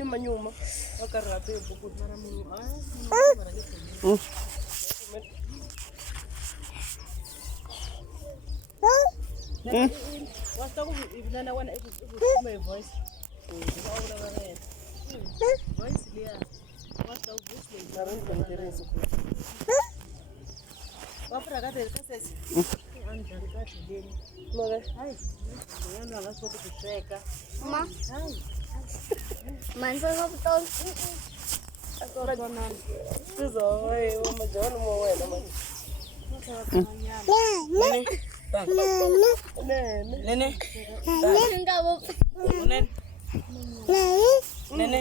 Nyuma wakarabe buku mara mara wasta ku ibnana wana ibu my voice voice lia wasta voice mara ngereza wapra kate kasesi andani kate deni mara hai yana ngasote kutreka Ma hai manzo ngopton agora dona tuzo wewe umejana mwana mwana Nene. ngabo Nene. Nene.